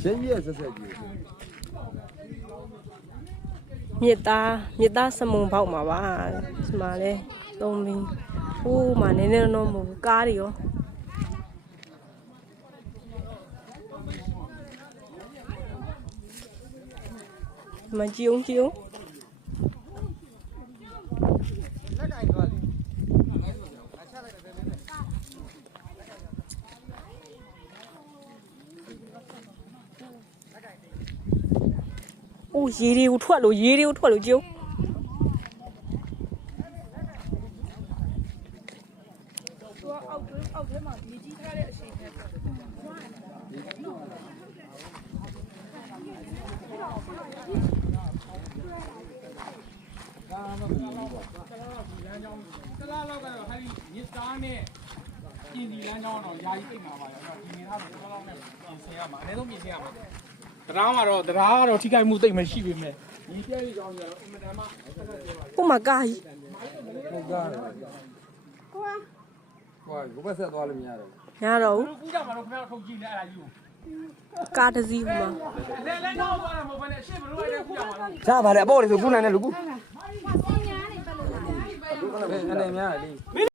ရှင်းကြီးဆက်ဆက်ကြီးမြစ်သားစမုံပေါက်မှာပါဒီမှာလဲသုံးပြီးဟိုးမှာနည်းနည်းတော့မဟုတ်ဘူးကားတွေရောမကြည့်အောင်အိုးရေတွေကိုထွက်လို့ကြည့်အောင်အောက်ထဲမှာမြေကြီးထားတဲ့အချိန်နဲ့ဒါမှမဟုတ်တော့ဒီလမ်းကြောင်းတလားလောက်ကတော့ဟာဒီမြစ်သားနဲ့ပြင်ဒီလမ်းကြောင်းတော့ယာယီပြိတ်မှာပါရောဒီနေသားတော့လောက်နဲ့ပြင်ဆင်ရမှာအနည်းဆုံးပြင်ဆင်ရမှာတရားကတော့ထိခိုက်မှုသိမ့်မရှိပေမဲ့ဒီပြည့်ကြောင်းကျတော့အင်မတန်မှဟိုမှာကားကြီးဟုတ်ကားကိုဘက်ဆက်သွားလို့မရတော့ရတော့ဘူးကူးကြမှာတော့ခင်ဗျားထုတ်ကြည့်နေအဲ့ဒါကြီးကိုကားတစ်စီးဟိုမှာလဲတော့သွားတာမဟုတ်ဘဲနဲ့အရှိဘလို့လိုက်ကူးကြမှာလို့ချပါလေအပေါ်လေဆိုကူးနိုင်တယ်လူကူမိုင်းညာနေပတ်လို့လာအနေများလေ